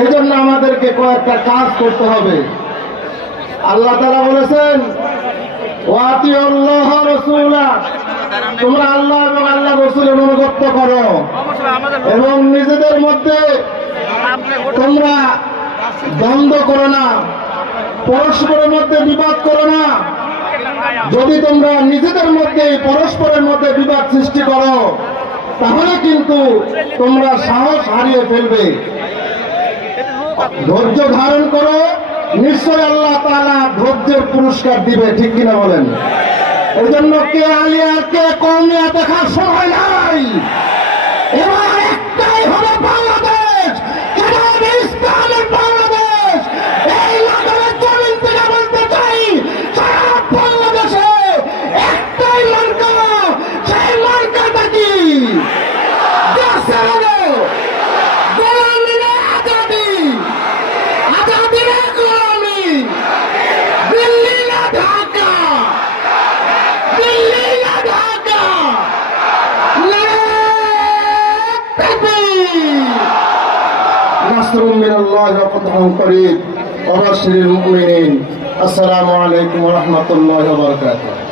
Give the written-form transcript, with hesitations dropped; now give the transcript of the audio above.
এই জন্য আমাদেরকে কয়েকটা কাজ করতে হবে। আল্লাহ তাআলা বলেছেন, ওয়াতিউল্লাহ রাসূলা, তোমরা আল্লাহ এবং আল্লাহ রাসূলের অনুগত্য করো এবং নিজেদের মধ্যে তোমরা দ্বন্দ্ব করো না, পরস্পরের মধ্যে বিবাদ করো না। যদি তোমরা নিজেদের মধ্যে পরস্পরের মধ্যে বিবাদ সৃষ্টি করো তাহলে কিন্তু তোমরা সাহস হারিয়ে ফেলবে। ধৈর্য ধারণ করো, নিশ্চয় আল্লাহ তাআলা ধৈর্যের পুরস্কার দিবে। ঠিক কিনা বলেন? এই জন্য কে আলিয়া কে কওমিয়া দেখার সময় নাই। এবার একটাই হলো বাংলাদেশ, ইসলামের বাংলাদেশ। এই লাগানের জমিন থেকে বলতে চাই, সারা বাংলাদেশে একটাই মার্কা, সেই মার্কাটা কি? দেশের আলো, গোলামি না আজাদি, আজাদি না গোলামি, দিল্লি না ঢাকা, দিল্লি না ঢাকা। নাসরুম মিনাল্লাহি ওয়া ফাতহুন করিব ওয়া বাশশিরিল মুমিনিন। আসসালামু আলাইকুম ওয়া রাহমাতুল্লাহি ওয়া বারাকাতুহু।